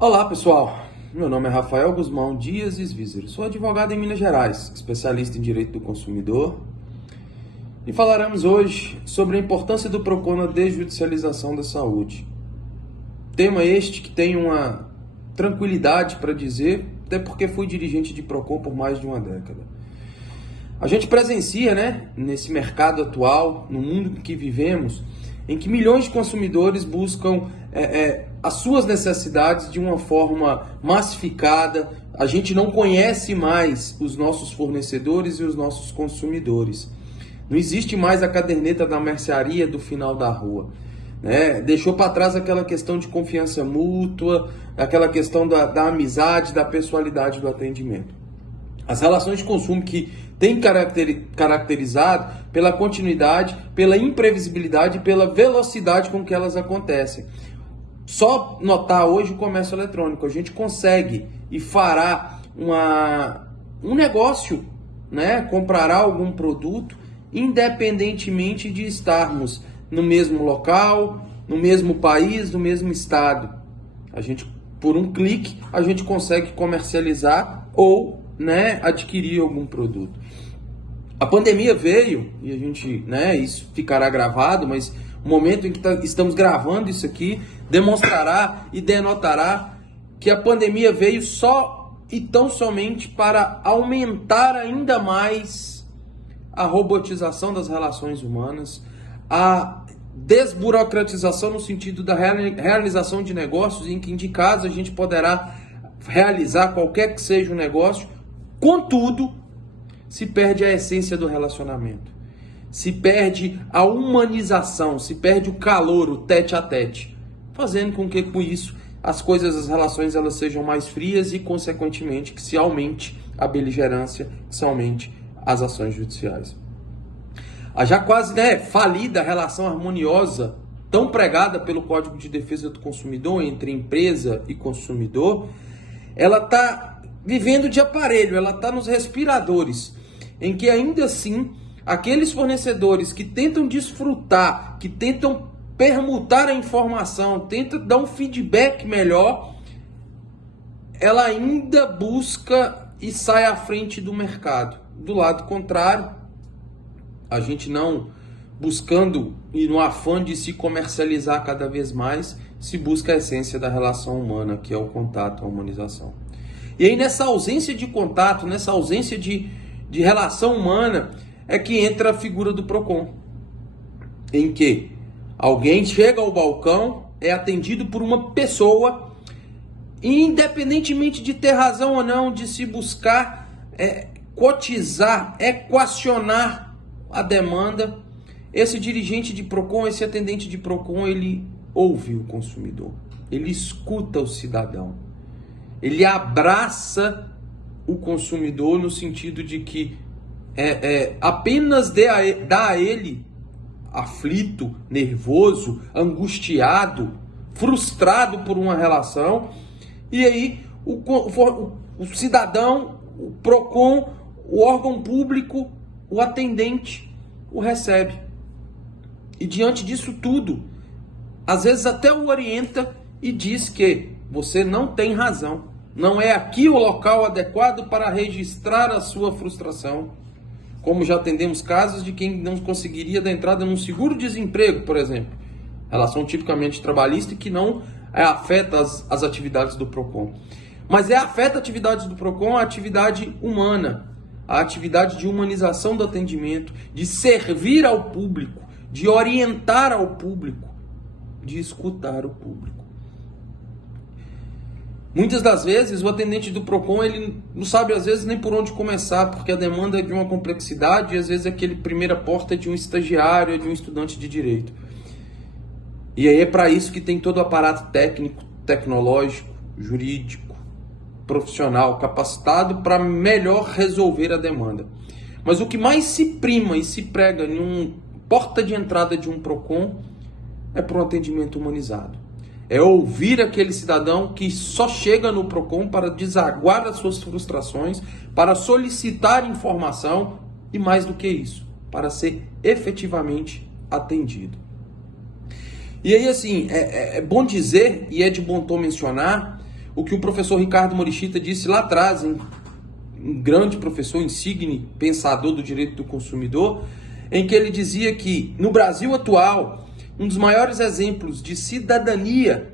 Olá pessoal, meu nome é Rafael Guzmão Dias Svizer, sou advogado em Minas Gerais, especialista em direito do consumidor e falaremos hoje sobre a importância do PROCON na desjudicialização da saúde. Tema este que tem uma tranquilidade para dizer, até porque fui dirigente de PROCON por mais de uma década. A gente presencia, nesse mercado atual, no mundo em que vivemos, em que milhões de consumidores buscam as suas necessidades de uma forma massificada. A gente não conhece mais os nossos fornecedores e os nossos consumidores. Não existe mais a caderneta da mercearia do final da rua. Deixou para trás aquela questão de confiança mútua, aquela questão da amizade, da pessoalidade do atendimento. As relações de consumo que têm caracterizado pela continuidade, pela imprevisibilidade e pela velocidade com que elas acontecem. Só notar hoje o comércio eletrônico, a gente consegue e fará um negócio, comprará algum produto, independentemente de estarmos no mesmo local, no mesmo país, no mesmo estado. A gente, por um clique, a gente consegue comercializar ou adquirir algum produto. A pandemia veio, e a gente, isso ficará gravado, mas o momento em que estamos gravando isso aqui demonstrará e denotará que a pandemia veio só e tão somente para aumentar ainda mais a robotização das relações humanas, a desburocratização no sentido da realização de negócios, em que de casa a gente poderá realizar qualquer que seja o negócio. Contudo, se perde a essência do relacionamento, se perde a humanização, se perde o calor, o tete a tete, fazendo com que, com isso, as relações elas sejam mais frias e, consequentemente, que se aumente a beligerância, que se aumente as ações judiciais. A já quase falida relação harmoniosa, tão pregada pelo Código de Defesa do Consumidor entre empresa e consumidor, ela está vivendo de aparelho, ela está nos respiradores, em que ainda assim, aqueles fornecedores que tentam desfrutar, que tentam permutar a informação, tentam dar um feedback melhor, ela ainda busca e sai à frente do mercado. Do lado contrário, a gente não buscando e no afã de se comercializar cada vez mais, se busca a essência da relação humana, que é o contato, a humanização. E aí nessa ausência de contato, nessa ausência de relação humana, é que entra a figura do PROCON, em que alguém chega ao balcão, é atendido por uma pessoa, e independentemente de ter razão ou não, de se buscar cotizar, equacionar a demanda, esse dirigente de PROCON, esse atendente de PROCON, ele ouve o consumidor, ele escuta o cidadão. Ele abraça o consumidor no sentido de que apenas dá a ele, aflito, nervoso, angustiado, frustrado por uma relação, e aí o cidadão, o PROCON, o órgão público, o atendente, o recebe. E diante disso tudo, às vezes até o orienta e diz que você não tem razão. Não é aqui o local adequado para registrar a sua frustração. Como já atendemos casos de quem não conseguiria dar entrada num seguro-desemprego, por exemplo. Relação tipicamente trabalhista que não afeta as atividades do PROCON. Mas afeta a atividade do PROCON, a atividade humana. A atividade de humanização do atendimento, de servir ao público, de orientar ao público, de escutar o público. Muitas das vezes o atendente do PROCON ele não sabe às vezes nem por onde começar, porque a demanda é de uma complexidade e às vezes aquele primeira porta é de um estagiário, é de um estudante de direito. E aí é para isso que tem todo o aparato técnico, tecnológico, jurídico, profissional, capacitado para melhor resolver a demanda. Mas o que mais se prima e se prega em uma porta de entrada de um PROCON é para um atendimento humanizado. É ouvir aquele cidadão que só chega no PROCON para desaguar as suas frustrações, para solicitar informação e, mais do que isso, para ser efetivamente atendido. E aí, assim, é bom dizer, e é de bom tom mencionar, o que o professor Ricardo Morishita disse lá atrás, um grande professor, insigne pensador do direito do consumidor, em que ele dizia que no Brasil atual, um dos maiores exemplos de cidadania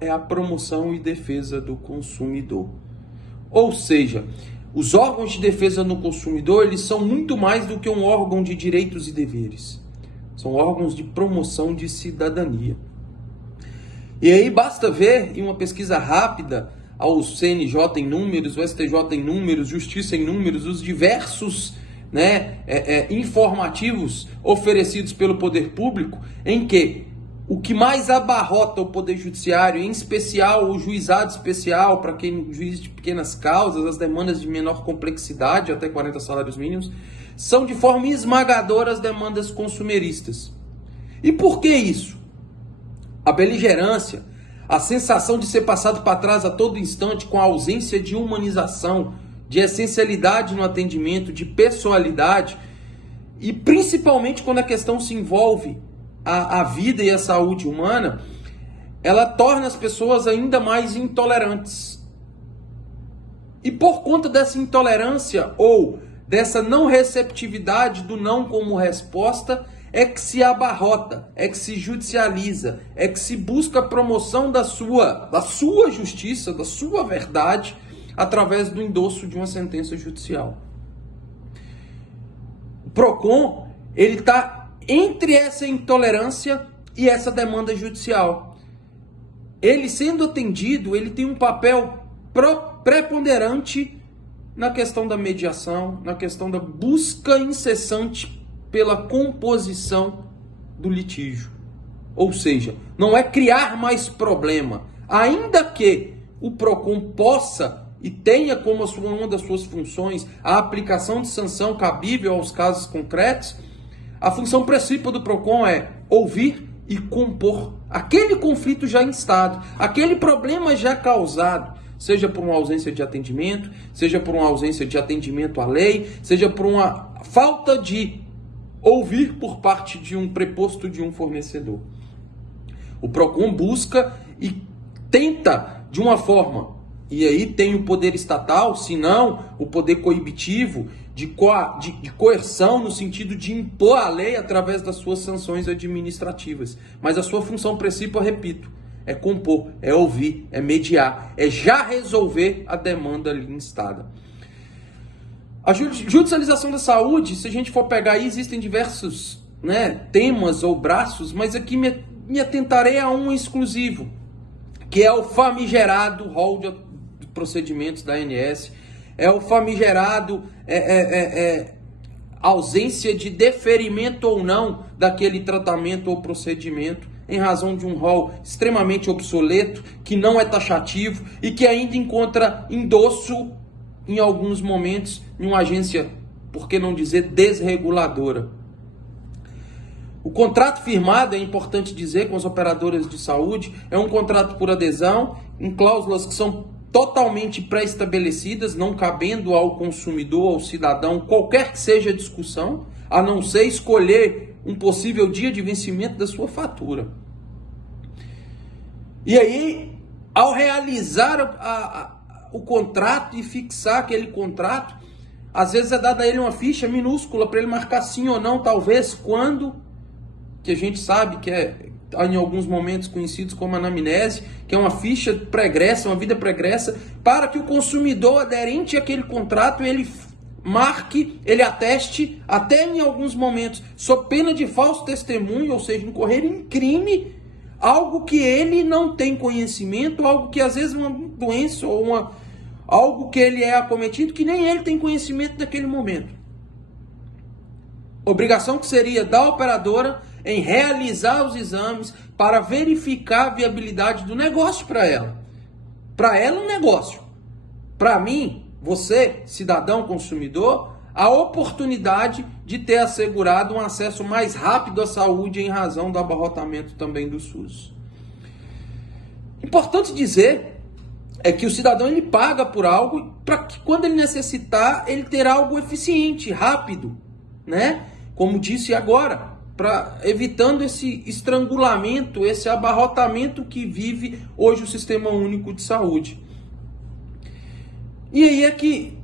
é a promoção e defesa do consumidor. Ou seja, os órgãos de defesa do consumidor, eles são muito mais do que um órgão de direitos e deveres. São órgãos de promoção de cidadania. E aí basta ver em uma pesquisa rápida ao CNJ em números, o STJ em números, Justiça em números, os diversos informativos oferecidos pelo poder público, em que o que mais abarrota o poder judiciário, em especial o juizado especial, para quem juiz de pequenas causas, as demandas de menor complexidade, até 40 salários mínimos, são de forma esmagadora as demandas consumeristas. E por que isso? A beligerância, a sensação de ser passado para trás a todo instante, com a ausência de humanização, de essencialidade no atendimento, de pessoalidade, e principalmente quando a questão se envolve a vida e a saúde humana, ela torna as pessoas ainda mais intolerantes. E por conta dessa intolerância ou dessa não receptividade do não como resposta, é que se abarrota, é que se judicializa, é que se busca a promoção da sua justiça, da sua verdade, através do endosso de uma sentença judicial. O PROCON, ele está entre essa intolerância e essa demanda judicial. Ele sendo atendido, ele tem um papel preponderante na questão da mediação, na questão da busca incessante pela composição do litígio. Ou seja, não é criar mais problema, ainda que o PROCON possa e tenha como uma das suas funções a aplicação de sanção cabível aos casos concretos. A função principal do PROCON é ouvir e compor aquele conflito já instado, aquele problema já causado, seja por uma ausência de atendimento, seja por uma ausência de atendimento à lei, seja por uma falta de ouvir por parte de um preposto de um fornecedor. O PROCON busca e tenta de uma forma, e aí tem o poder estatal, se não o poder coibitivo, de coerção no sentido de impor a lei através das suas sanções administrativas. Mas a sua função principal, repito, é compor, é ouvir, é mediar, é já resolver a demanda ali instada. A judicialização da saúde, se a gente for pegar aí, existem diversos temas ou braços, mas aqui me atentarei a um exclusivo, que é o famigerado rol de procedimentos da ANS, é o famigerado ausência de deferimento ou não daquele tratamento ou procedimento, em razão de um rol extremamente obsoleto, que não é taxativo e que ainda encontra endosso, em alguns momentos, em uma agência, por que não dizer, desreguladora. O contrato firmado, é importante dizer, com as operadoras de saúde, é um contrato por adesão, em cláusulas que são totalmente pré-estabelecidas, não cabendo ao consumidor, ao cidadão, qualquer que seja a discussão, a não ser escolher um possível dia de vencimento da sua fatura. E aí, ao realizar o contrato e fixar aquele contrato, às vezes é dada a ele uma ficha minúscula para ele marcar sim ou não, talvez, quando, que a gente sabe que é em alguns momentos conhecidos como anamnese, que é uma ficha pregressa, uma vida pregressa, para que o consumidor aderente àquele contrato, ele marque, ele ateste, até em alguns momentos, sob pena de falso testemunho, ou seja, incorrer em crime, algo que ele não tem conhecimento, algo que às vezes é uma doença ou algo que ele é acometido, que nem ele tem conhecimento naquele momento. Obrigação que seria da operadora em realizar os exames para verificar a viabilidade do negócio para ela. Para ela, um negócio. Para mim, você, cidadão consumidor, a oportunidade de ter assegurado um acesso mais rápido à saúde em razão do abarrotamento também do SUS. Importante dizer é que o cidadão ele paga por algo para que quando ele necessitar, ele terá algo eficiente, rápido, Como disse agora, evitando esse estrangulamento, esse abarrotamento que vive hoje o Sistema Único de Saúde. E aí é que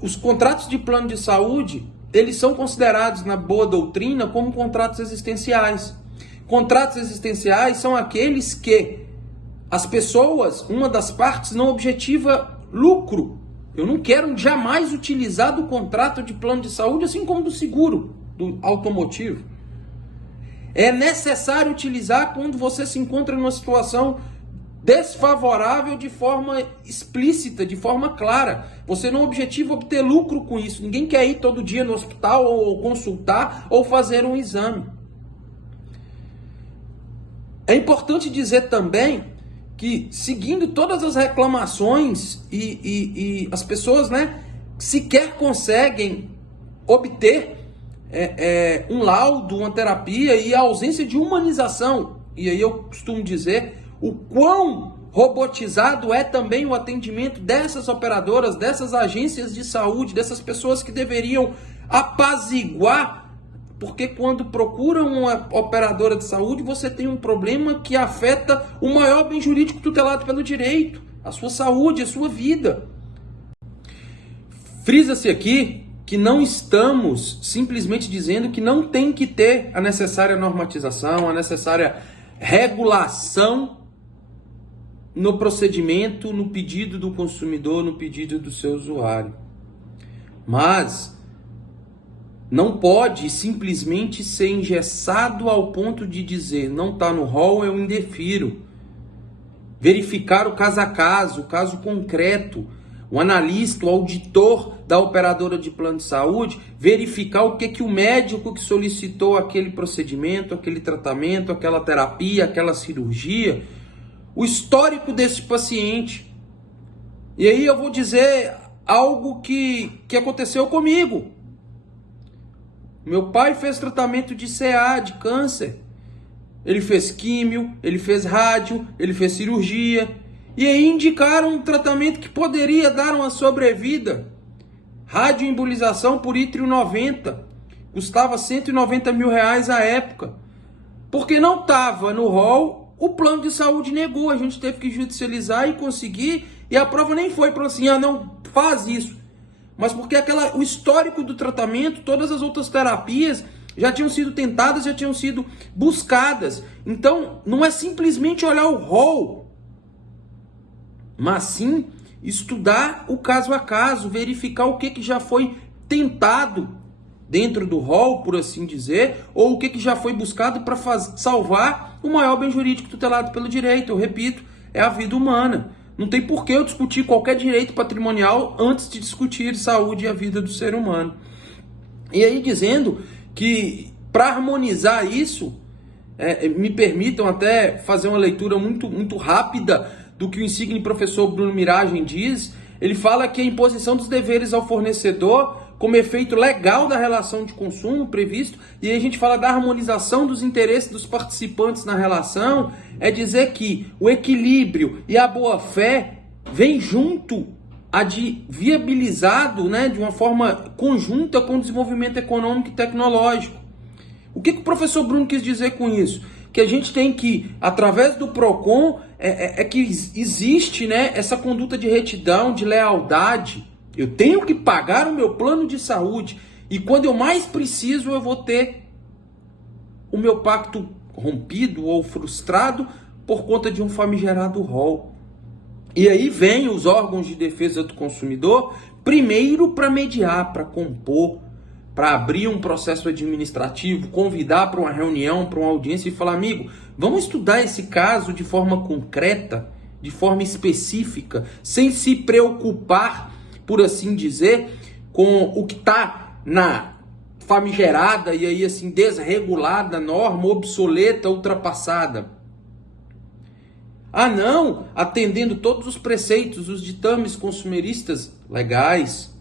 os contratos de plano de saúde, eles são considerados na boa doutrina como contratos existenciais. Contratos existenciais são aqueles que as pessoas, uma das partes, não objetiva lucro. Eu não quero jamais utilizar do contrato de plano de saúde, assim como do seguro do automotivo. É necessário utilizar quando você se encontra numa situação desfavorável de forma explícita, de forma clara. Você não objetiva obter lucro com isso. Ninguém quer ir todo dia no hospital ou consultar ou fazer um exame. É importante dizer também que, seguindo todas as reclamações e as pessoas, né, sequer conseguem obter um laudo, uma terapia, e a ausência de humanização. E aí eu costumo dizer o quão robotizado é também o atendimento dessas operadoras, dessas agências de saúde, dessas pessoas que deveriam apaziguar, porque quando procuram uma operadora de saúde, você tem um problema que afeta o maior bem jurídico tutelado pelo direito, a sua saúde, a sua vida. Frisa-se aqui que não estamos simplesmente dizendo que não tem que ter a necessária normatização, a necessária regulação no procedimento, no pedido do consumidor, no pedido do seu usuário. Mas não pode simplesmente ser engessado ao ponto de dizer não está no rol, eu indefiro. Verificar o caso a caso, o caso concreto. O analista, o auditor da operadora de plano de saúde, verificar o que o médico que solicitou aquele procedimento, aquele tratamento, aquela terapia, aquela cirurgia, o histórico desse paciente. E aí eu vou dizer algo que aconteceu comigo. Meu pai fez tratamento de CA, de câncer. Ele fez químio, ele fez rádio, ele fez cirurgia. E aí indicaram um tratamento que poderia dar uma sobrevida. Radioembolização por ítrio 90. Custava R$190 mil à época. Porque não estava no rol, o plano de saúde negou. A gente teve que judicializar e conseguir. E a prova nem foi para assim, não, faz isso. Mas porque o histórico do tratamento, todas as outras terapias já tinham sido tentadas, já tinham sido buscadas. Então, não é simplesmente olhar o rol, mas sim estudar o caso a caso, verificar o que já foi tentado dentro do rol, por assim dizer, ou o que já foi buscado para salvar o maior bem jurídico tutelado pelo direito. Eu repito, é a vida humana. Não tem por que eu discutir qualquer direito patrimonial antes de discutir saúde e a vida do ser humano. E aí dizendo que para harmonizar isso, me permitam até fazer uma leitura muito rápida do que o insigne professor Bruno Miragem diz. Ele fala que a imposição dos deveres ao fornecedor como efeito legal da relação de consumo previsto, e aí a gente fala da harmonização dos interesses dos participantes na relação, é dizer que o equilíbrio e a boa-fé vem junto a de viabilizado, né, de uma forma conjunta com o desenvolvimento econômico e tecnológico. O que o professor Bruno quis dizer com isso? Que a gente tem que, através do PROCON, que existe, né, essa conduta de retidão, de lealdade. Eu tenho que pagar o meu plano de saúde e quando eu mais preciso eu vou ter o meu pacto rompido ou frustrado por conta de um famigerado rol. E aí vem os órgãos de defesa do consumidor, primeiro para mediar, para compor, para abrir um processo administrativo, convidar para uma reunião, para uma audiência e falar, amigo, vamos estudar esse caso de forma concreta, de forma específica, sem se preocupar, por assim dizer, com o que está na famigerada e aí assim desregulada norma, obsoleta, ultrapassada. Não, atendendo todos os preceitos, os ditames consumeristas legais,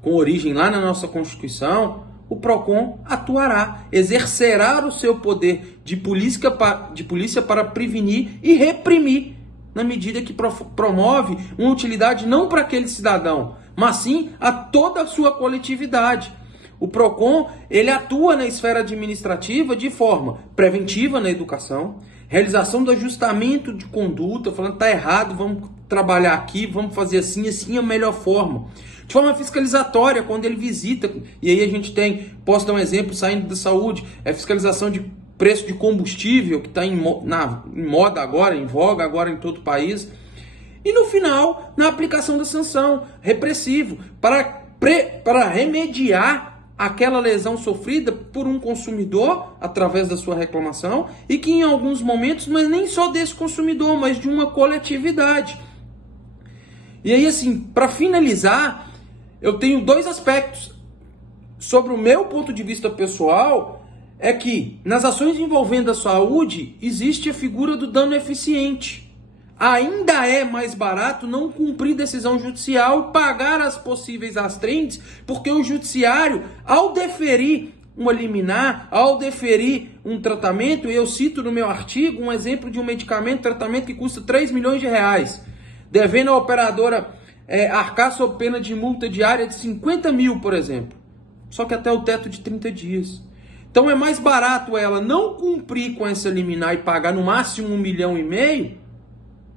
com origem lá na nossa Constituição, o PROCON atuará, exercerá o seu poder de polícia para prevenir e reprimir, na medida que promove uma utilidade não para aquele cidadão, mas sim a toda a sua coletividade. O PROCON, ele atua na esfera administrativa de forma preventiva na educação, realização do ajustamento de conduta, falando tá errado, vamos trabalhar aqui, vamos fazer assim, assim é a melhor forma. De forma fiscalizatória, quando ele visita, e aí a gente tem, posso dar um exemplo, saindo da saúde, é fiscalização de preço de combustível, que está em moda agora, em voga agora em todo o país. E no final, na aplicação da sanção repressivo, para remediar aquela lesão sofrida por um consumidor através da sua reclamação, e que em alguns momentos, mas nem só desse consumidor, mas de uma coletividade. E aí, assim, para finalizar, eu tenho dois aspectos. Sobre o meu ponto de vista pessoal, é que nas ações envolvendo a saúde, existe a figura do dano eficiente. Ainda é mais barato não cumprir decisão judicial, pagar as possíveis astrentes, porque o judiciário, ao deferir uma liminar, ao deferir um tratamento, eu cito no meu artigo um exemplo de um medicamento, tratamento que custa 3 milhões de reais, devendo a operadora arcar sob pena de multa diária de 50 mil, por exemplo. Só que até o teto de 30 dias. Então é mais barato ela não cumprir com essa liminar e pagar no máximo 1,5 milhão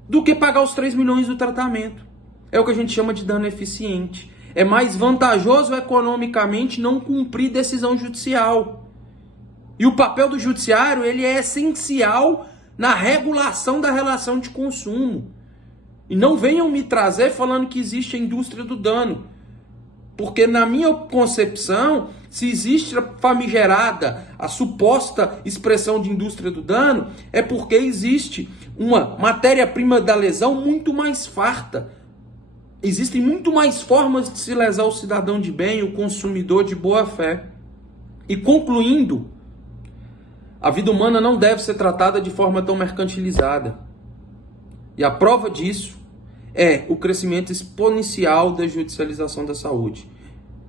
do que pagar os 3 milhões do tratamento. É o que a gente chama de dano eficiente. É mais vantajoso economicamente não cumprir decisão judicial. E o papel do judiciário, ele é essencial na regulação da relação de consumo. E não venham me trazer falando que existe a indústria do dano. Porque na minha concepção, se existe a famigerada, a suposta expressão de indústria do dano, é porque existe uma matéria-prima da lesão muito mais farta. Existem muito mais formas de se lesar o cidadão de bem, o consumidor de boa fé. E concluindo, a vida humana não deve ser tratada de forma tão mercantilizada. E a prova disso é o crescimento exponencial da judicialização da saúde.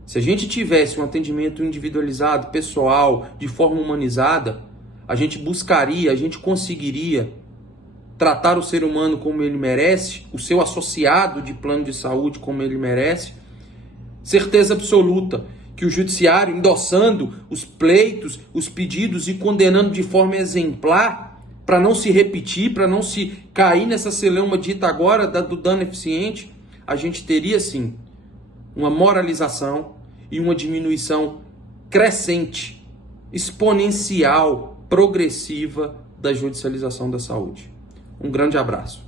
Se a gente tivesse um atendimento individualizado, pessoal, de forma humanizada, a gente buscaria, a gente conseguiria tratar o ser humano como ele merece, o seu associado de plano de saúde como ele merece. Certeza absoluta que o judiciário, endossando os pleitos, os pedidos e condenando de forma exemplar, para não se repetir, para não se cair nessa celeuma dita agora do dano eficiente, a gente teria sim uma moralização e uma diminuição crescente, exponencial, progressiva da judicialização da saúde. Um grande abraço.